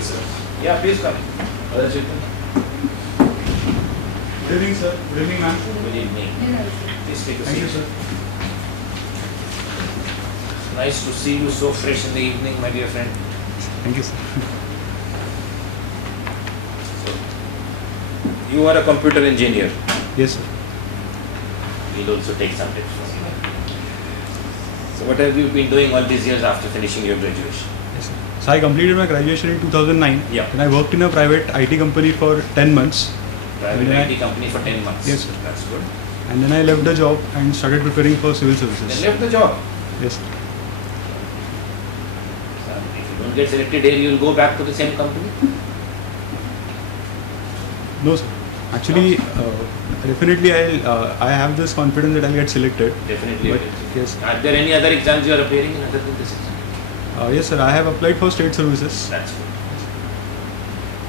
you, sir. Yeah, please come. Good evening, sir. Good evening, ma'am. Good evening. Please take a Thank seat. you, sir. Nice to see you so fresh in the evening, my dear friend. Thank you, sir. So, you are a computer engineer. Yes, sir. We'll also take some tips from you. So, what have you been doing all these years after finishing your graduation? Yes, sir. So I completed my graduation in 2009. Yeah. And I worked in a private IT company for 10 months. Private And then IT company for 10 months. Yes, sir. That's good. And then I left the job and started preparing for civil Then services. left the job. Yes, sir. So, if you don't get selected here, you will go back to the same company? No, sir. Actually, definitely I have this confidence that I'll get selected. Definitely. But, you will. yes, sir. Are there any other exams you are appearing in other than this exam? Yes, sir. I have applied for state services. That's good.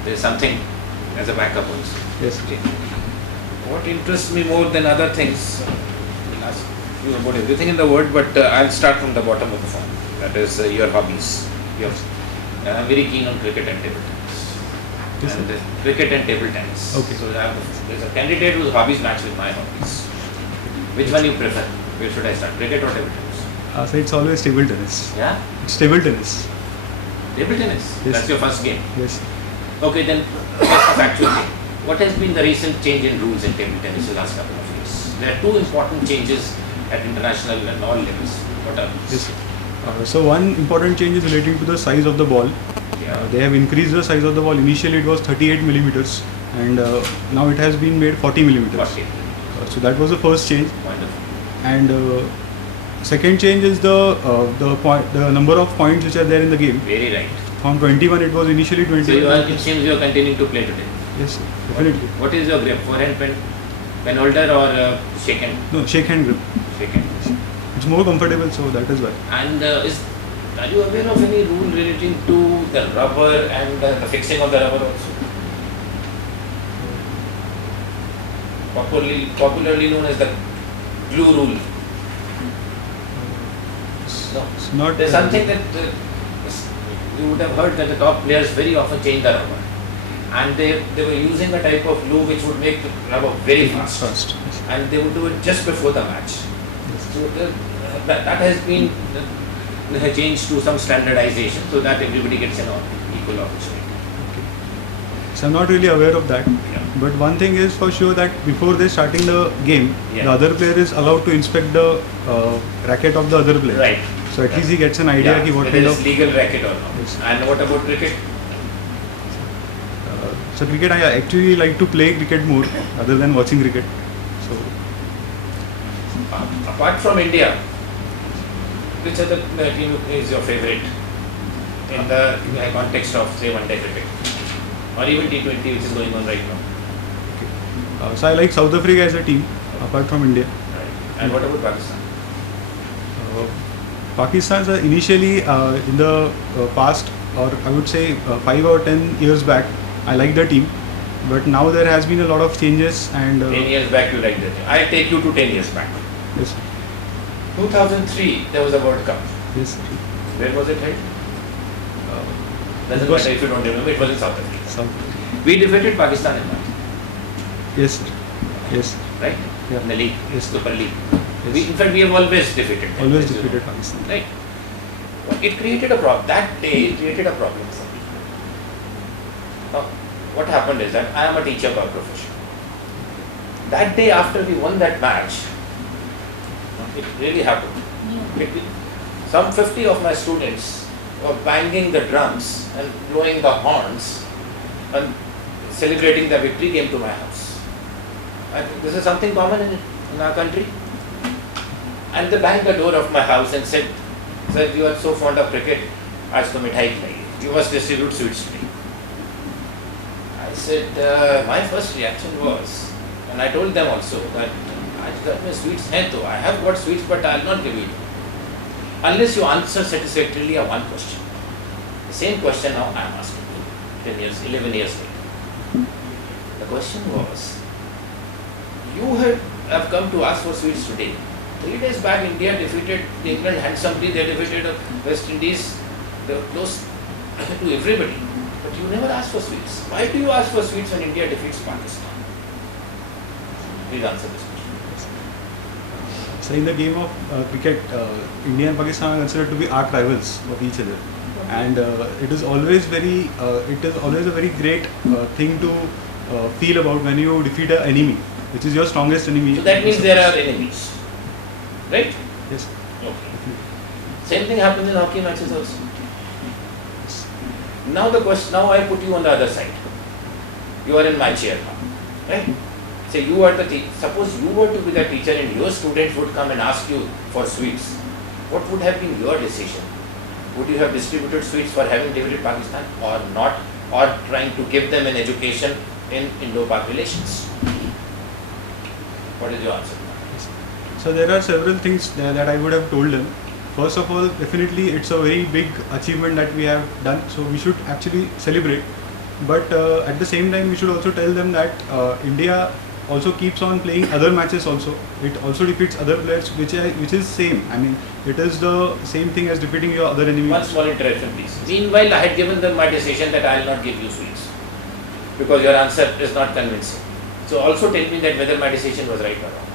There's something as a backup also. Yes, sir. Okay. What interests me more than other things, I'll ask you about everything in the world, but I'll start from the bottom of the form. That is your hobbies. I'm very keen on cricket and table tennis. Yes, And sir. cricket and table tennis. Okay. So there's a candidate whose hobbies match with my hobbies. Which one you prefer? Where should I start? Cricket or table tennis? So it's always table tennis. Yeah? It's table tennis. Table tennis? Yes. That's your first game. Yes, sir. Okay, then just a factual thing. What has been the recent change in rules in table tennis in the last couple of years? There are two important changes at international and all levels. What are these? Yes, sir. So one important change is relating to the size of the ball. Yeah. They have increased the size of the ball. Initially it was 38 millimeters and now it has been made 40 millimeters. 40. So that was the first change. Wonderful. And second change is the number of points which are there in the game. Very right. From 21 it was initially So 21. it seems you are continuing to play today. Yes, sir. Definitely. What is your grip? Forehand, pen holder or shake hand? No, shake hand grip. Shake hand. It's more comfortable, so that is why. And are you aware of any rule relating to the rubber and the fixing of the rubber also? Popularly known as the glue rule. No. It's not. There's something that you would have heard that the top players very often change the rubber. And they were using a type of glue which would make the rubber very fast. Fast. Yes. And they would do it just before the match. Yes. So that has been changed to some standardization so that everybody gets an equal opportunity. So I'm not really aware of that. Yeah. But one thing is for sure that before they starting the game, Yeah. the other player is allowed to inspect the racket of the other player. Right. So at least he gets an idea Yeah, ki what whether kind it's of. legal racket or not. Yes. And what about cricket? So cricket, I actually like to play cricket more other than watching cricket. So Apart from India, which other team is your favorite in the context of say one day cricket or even T20 which is going on right now? so I like South Africa as a team apart from India. Right. And what about Pakistan? Pakistan, initially in the past, or I would say 5 or 10 years back, I liked the team. But now there has been a lot of changes and 10 years back you liked that. I take you to 10 years back. yes, 2003 there was a World Cup. yes, Where was it held? Doesn't it was matter if you don't remember, it was in South Africa. South. We defeated Pakistan in that, Yes, sir. Yes, right? Yeah. In the league, Yes. Super League. yes. In fact, we have always defeated them. Always as you defeated know. Pakistan. Right. It created a problem. That day it created a problem for me. Now, what happened is that I am a teacher by profession. That day after we won that match, it really happened. Some 50 of my students were banging the drums and blowing the horns and celebrating the victory came to my house. I think this is something common in our country. And they banged the door of my house and said, "Sir, you are so fond of cricket, aaj to mithai khilaiye. You must distribute sweets to me." I said, my first reaction was, and I told them also that aaj ghar mein sweets hain to, I have got sweets but I will not give you. Unless you answer satisfactorily a one question. The same question now I am asking you, 10 years, 11 years later. The question was, you have come to ask for sweets today. 3 days back, India defeated England handsomely. They defeated West Indies. They were close to everybody. But You never ask for sweets. Why do you ask for sweets when India defeats Pakistan? Please answer this question. So in the game of cricket, India and Pakistan are considered to be arch rivals of each other, and it is always a very great thing to feel about when you defeat an enemy, which is your strongest enemy. So that means there are enemies, right? Yes. Okay. Same thing happens in hockey matches also. Now the question. Now I put you on the other side. You are in my chair now, right? Say you are the teacher. Suppose you were to be the teacher and your students would come and ask you for sweets. What would have been your decision? Would you have distributed sweets for having defeated Pakistan or not, or trying to give them an education in Indo-Pak relations? What is your answer? So there are several things that I would have told them. First of all, definitely it's a very big achievement that we have done, so we should actually celebrate. But at the same time, we should also tell them that India also keeps on playing other matches also. It also defeats other players, which is same. I mean, it is the same thing as defeating your other enemy. One small interruption, please. Meanwhile, I had given them my decision that I will not give you sweets because your answer is not convincing. So also tell me that whether my decision was right or wrong.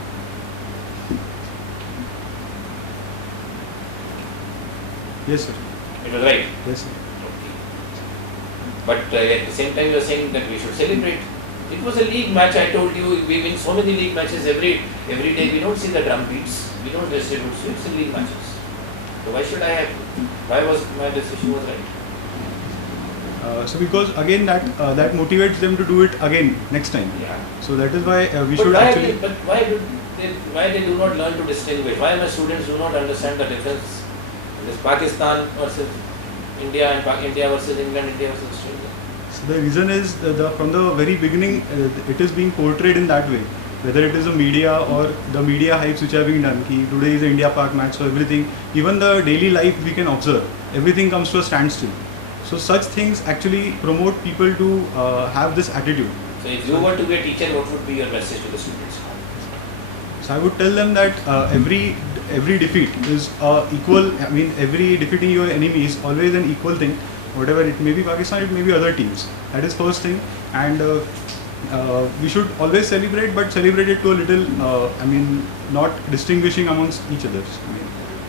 Yes, sir. It was right. Yes, sir. Okay. But at the same time, you are saying that we should celebrate. It was a league match. I told you we win so many league matches every day. We don't see the drum beats. We don't distribute sweets in league matches. So why should I have? Why was my decision was right? So because again that motivates them to do it again next time. Yeah. So that is why we But should why actually. why they do not learn to distinguish? Why my students do not understand the difference? This Pakistan versus India and India versus England, India versus Australia. So the reason is from the very beginning it is being portrayed in that way. Whether it is the media or the media hypes which are being done. Ki today is the India Pak match, so everything, even the daily life we can observe, everything comes to a standstill. So such things actually promote people to have this attitude. So if you were to be a teacher, what would be your message to the students? So I would tell them that every defeat is equal. I mean, every defeating your enemy is always an equal thing. Whatever it may be, Pakistan, it may be other teams. That is first thing, and we should always celebrate, but celebrate it to a little. I mean, not distinguishing amongst each other. I mean,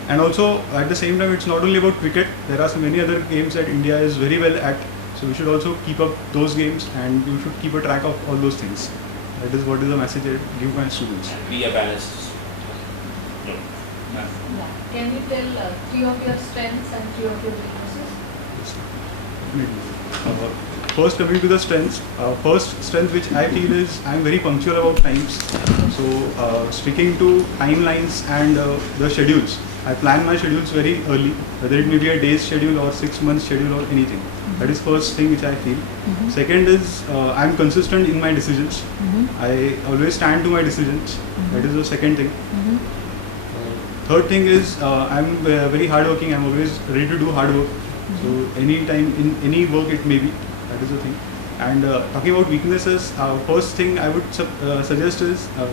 and also at the same time, it's not only about cricket. There are so many other games that India is very well at. So we should also keep up those games, and we should keep a track of all those things. That is what is the message I give my students. Be a balanced. Yeah. Can you tell 3 of your strengths and 3 of your weaknesses? Definitely. First, coming to the strengths. First strength which I feel is I am very punctual about times. So sticking to timelines and the schedules. I plan my schedules very early, whether it may be a day's schedule or 6 months schedule or anything. That is first thing which I feel. Second is I am consistent in my decisions. I always stand to my decisions. That is the second thing. Third thing is I am very hardworking. I am always ready to do hard work. So any time in any work it may be. That is the thing. And talking about weaknesses, first thing I would suggest is, I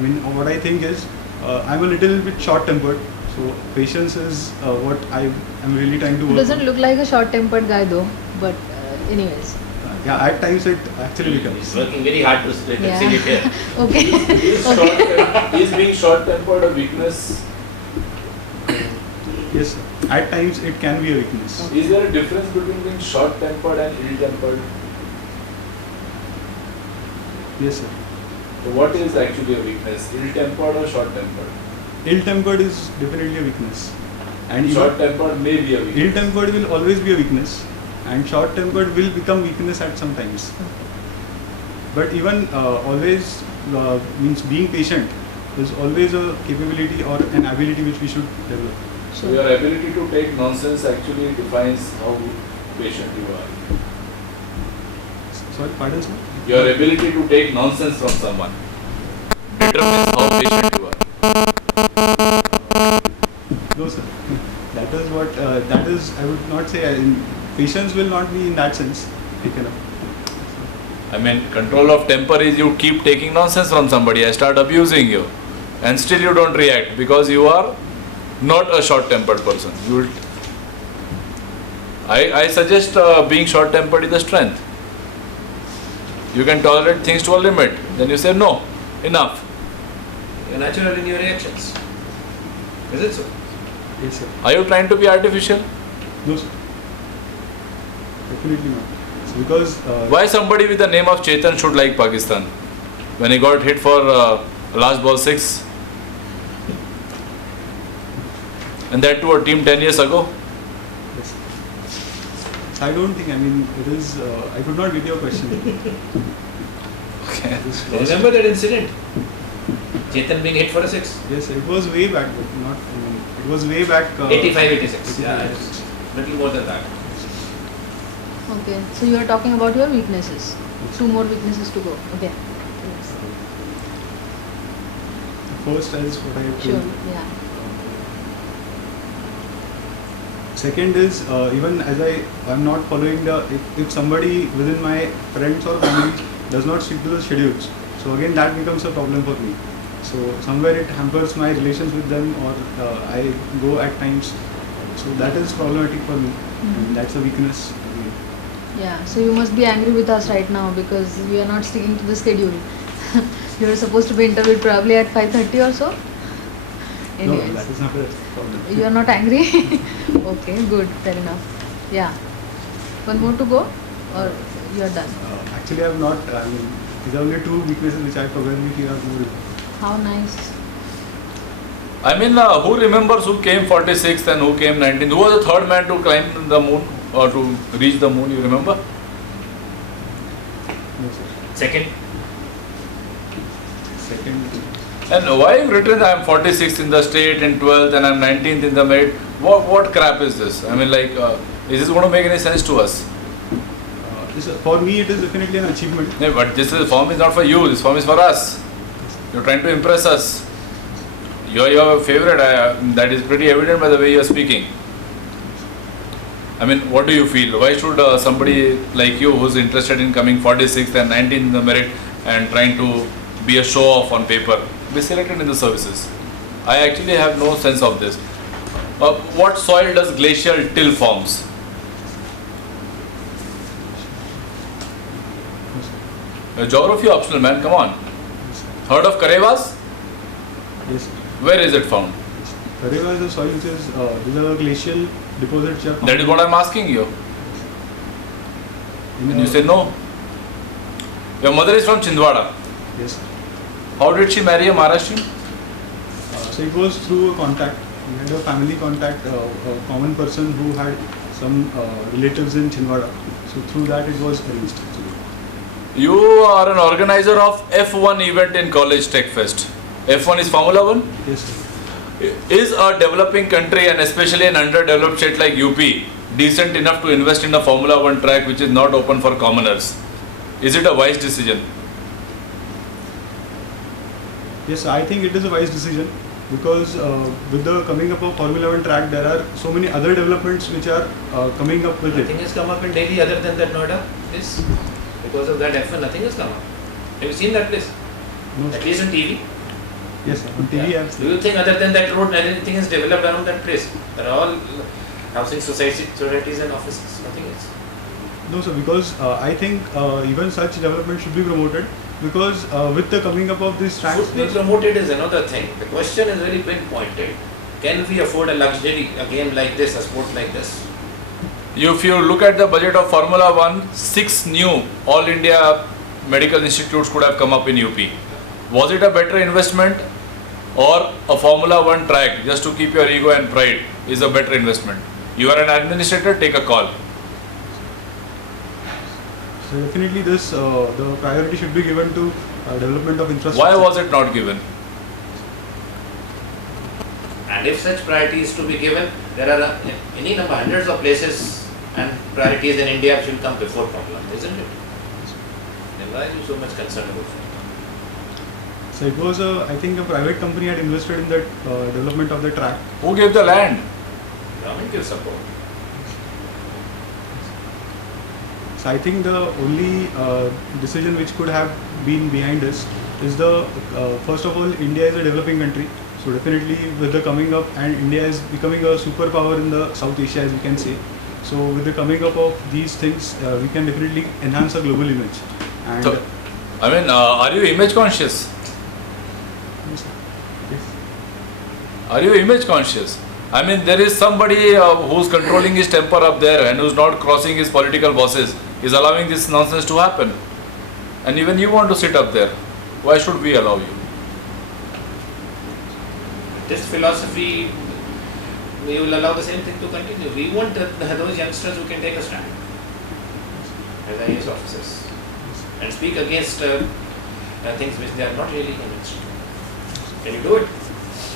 mean, what I think is I am a little bit short-tempered. So patience is what I am really trying to work Doesn't on. look like a short-tempered guy though, but anyways. Yeah, at times it actually becomes. He's working very hard to split Yeah. it here. Okay. Is being short-tempered a weakness? Yes, sir. At times it can be a weakness. Is there a difference between being short-tempered and ill-tempered? Yes, sir. So what is actually a weakness? Ill-tempered or short-tempered? Ill-tempered is definitely a weakness. And even Short-tempered may be a weakness. ill-tempered will always be a weakness, and short-tempered will become weakness at some times. But even always means being patient is always a capability or an ability which we should develop. So your ability to take nonsense actually defines how patient you are. Sorry, pardon, sir? Your ability to take nonsense from someone determines how patient you are. No, sir. That is what, that is, I would not say, patience will not be in that sense taken up. I mean, control of temper is you keep taking nonsense from somebody, I start abusing you, and still you don't react because you are not a short-tempered person. I suggest being short-tempered is a strength. You can tolerate things to a limit. Then you say no, enough. You're natural in your reactions. Is it so? Yes, sir. Are you trying to be artificial? No, sir. Definitely not. It's because Why somebody with the name of Chetan should like Pakistan when he got hit for last ball 6? And that to a team 10 years ago? yes. I don't think. I mean, it is. I could not get your question. Okay. This was- Remember that incident? Chetan being hit for a 6? Yes, it was way back. But not. I mean, it was way back. 85, 86. 85, Yeah, yes. it's little more than that. Okay, so you are talking about your weaknesses. 2 more weaknesses to go. Okay. First, as what I have Sure. told you. Yeah. Second is even as I'm not following the if somebody within my friends or family does not stick to the schedules, so again that becomes a problem for me. So somewhere it hampers my relations with them, or I go at times. So that is problematic for me, and that's a weakness. Yeah, so you must be angry with us right now because we are not sticking to the schedule. You are supposed to be interviewed probably at 5:30 or so. No, Anyways. that is not a problem. You are not angry? Okay, good, fair enough. Yeah. One more to go or you are done? Actually, I have not. I mean, these are only 2 weaknesses which I probably feel are more. How nice. I mean, who remembers who came 46th and who came 19th? Who was the third man to climb the moon or to reach the moon? You remember? No, sir. Second, Second. And why have written I am 46th in the state and 12th and I am 19th in the merit? What crap is this? I mean, like, is this going to make any sense to us? For me, it is definitely an achievement. No, but this form is not for you. This form is for us. You're trying to impress us. You're your favorite. That is pretty evident by the way you're speaking. I mean, what do you feel? Why should somebody like you who's interested in coming 46th and 19th in the merit and trying to be a show off on paper be selected in the services? I actually have no sense of this. What soil does glacial till forms? Geography optional, man, come on. Heard of Karevas? Yes, sir. Where is it found? Kareva is a soil which is these are glacial deposits. Which are That is what I'm asking you. in And you say no. Your mother is from Chindwara. Yes, sir. How did she marry a Maharashtrian? So it was through a contact. We had a family contact, a common person who had some relatives in Chindwara. So through that it was arranged actually. You are an organizer of F1 event in College Tech Fest. F1 is Formula 1? Yes, sir. Is a developing country and especially an underdeveloped state like UP decent enough to invest in a Formula 1 track which is not open for commoners? Is it a wise decision? Yes, I think it is a wise decision because with the coming up of Formula 1 track, there are so many other developments which are coming up with nothing it. has come up in Delhi other than that Noida place. Because of that F1, nothing has come up. Have you seen that place? No, At least on TV. yes, sir. On TV I Yeah. have Do you think other than that road, anything is developed around that place? There are all housing societies and offices, nothing else. No, sir, because I think even such development should be promoted because with the coming up of these tracks, Should be promoted is another thing. The question is very pinpointed. Can we afford a luxury, a game like this, a sport like this? If you look at the budget of Formula 1, 6 new All India medical institutes could have come up in UP. Was it a better investment or a Formula 1 track just to keep your ego and pride is a better investment? You are an administrator, take a call. so definitely this the priority should be given to development of infrastructure. Why was it not given? And if such priority is to be given, there are any number, hundreds of places and priorities in India should come before Formula, isn't it? Then why are you so much concerned about it? So it was I think a private company had invested in that development of the track. Who gave the land? Government gives support. So I think the only decision which could have been behind this is the first of all, India is a developing country. So definitely with the coming up, and India is becoming a superpower in the South Asia, as we can say. So with the coming up of these things, we can definitely enhance our global image. And So, I mean, are you image conscious? yes, sir. Yes. Are you image conscious? I mean, there is somebody who's controlling his temper up there and who's not crossing his political bosses, is allowing this nonsense to happen. And even you want to sit up there. Why should we allow you? This philosophy, we will allow the same thing to continue. We want those youngsters who can take a stand as IAS officers and speak against things which they are not really convinced. Can you do it?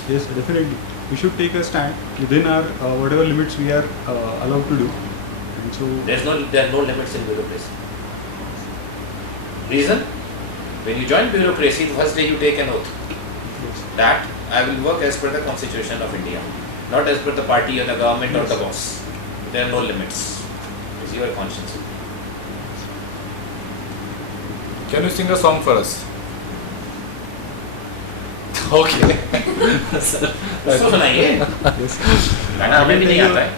Yes, definitely. We should take a stand within our whatever limits we are allowed to do. And so, There are no limits in bureaucracy. Reason? When you join bureaucracy, the first day you take an oath yes. that I will work as per the Constitution of India, not as per the party or the government or the boss. There are no limits. It's your conscience. Can you sing a song for us? Okay. उसको सुनाइए Yes. गाना हमें भी नहीं आता है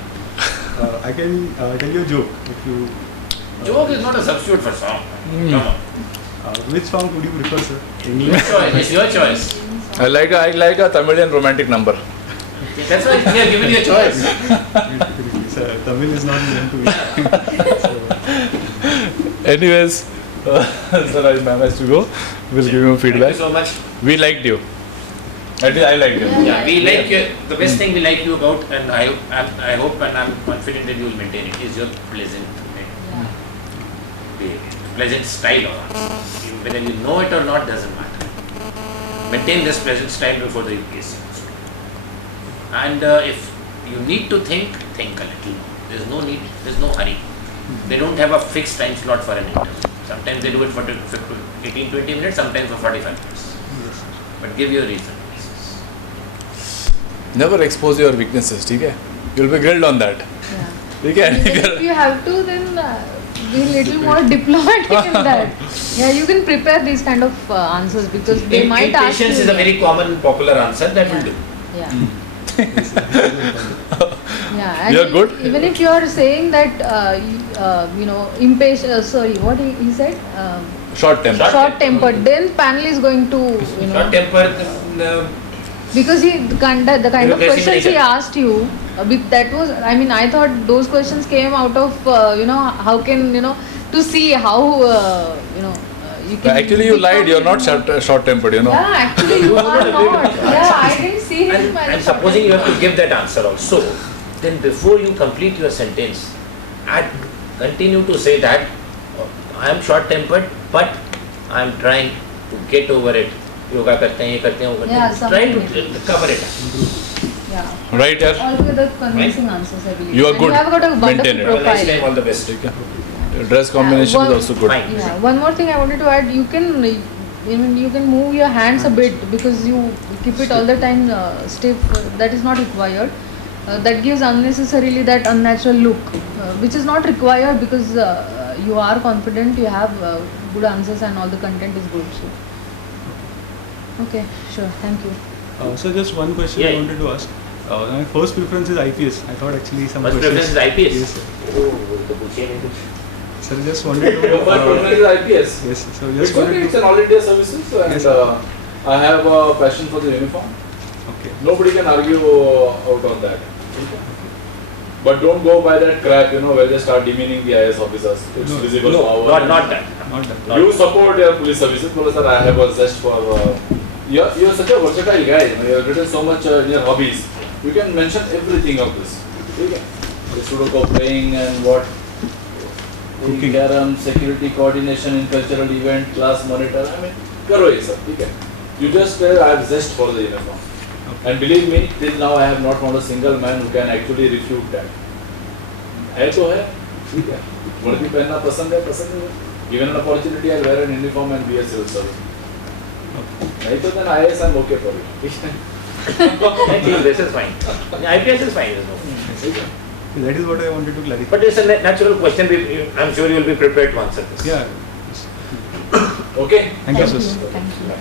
I can tell you a joke if you. Joke is not a substitute for song. Come on. Which song would you prefer, sir? Your choice. It's your choice. I like a Tamilian romantic number. That's why we have given you a choice. Sir, Tamil is not meant to be. Anyways, sir, I managed to go. We'll give you Thank feedback. you so much. We liked you. At least I liked you. Yeah, we like you. The best thing we like you about, and I hope and I'm confident that you will maintain it, is your pleasant behavior, pleasant style of answer. Whether you know it or not doesn't matter. Maintain this pleasant style before the UPSC. And if you need to think a little. There's no need, there's no hurry. They don't have a fixed time slot for an interview. Sometimes they do it for 18-20 minutes, sometimes for 45 minutes. Yes. But give your reason. Never expose your weaknesses, okay? You'll be grilled on that. Yeah. Okay? If you have to, then be a little more diplomatic in that. Yeah, you can prepare these kind of answers because they might ask you. Impatience is a very common popular answer that will do. Yeah. Yeah, and You're good? Even if you are saying that, impatient, sorry, what he said? Short temper. Short-tempered, then panel is going to, Short tempered, because the kind of Bureaucracy questions he maker. asked you, that was, I thought those questions came out of, how can, to see how, you can. Actually, you lied. become You're not more- short-tempered, Yeah, actually you are not. Yeah, I didn't see him as and supposing you have to give that answer also, then before you complete your sentence, continue to say that I am short tempered, but I am trying to get over it. Yoga करते हैं, ये करते हैं, वो करते Yeah, हैं. Try something to cover it. Yeah. Right, yeah? Altogether convincing answers, I believe. You are And good. You have got a wonderful Maintain it. Have a nice profile. time, all the best. Your dress combination is one- also good. Fine. Yeah. One more thing I wanted to add, you can move your hands a bit because you keep it all the time stiff. That is not required. That gives unnecessarily that unnatural look, which is not required because you are confident, you have good answers and all the content is good. So. Okay, sure. Thank you. So just one question Yeah. I wanted to ask. My first preference is IPS. I thought actually some First questions. preference is IPS. Yes, sir. Oh, वो तो पूछिए नहीं कुछ. Sir, just wanted to. Your first preference is IPS. Yes, sir. So It's just okay, wanted it's to. an all India services and Yes, sir. I have a passion for the uniform. Okay. Nobody can argue out on that. But don't go by that crap, where they start demeaning the IS officers. It's No. visible No, power. not that. Not that. Not You that. support your police services, because sir, I have a zest for. You're such a versatile guy. You have written so much in your hobbies. You can mention everything of this. Okay. The Sudoku playing and what. Cooking. Carom, security coordination in cultural event, class monitor. Karo ye sab, okay. You just I have zest for the uniform. Okay. And believe me, till now I have not found a single man who can actually refute that. है तो है, ठीक है. वर्दी पहनना पसंद है. Given an opportunity, I'll wear an uniform and be a civil servant. नहीं तो then IAS I'm okay for it. Thank you. This is fine. IPS is fine. There's no. ठीक है. That is what I wanted to clarify. But it's a natural question. I'm sure you will be prepared to answer this. Yeah. Okay. Thank you, sir. Thank you.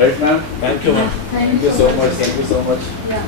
Right, ma'am. Thank you, ma'am. Thank you so much. Thank you so much. Yeah.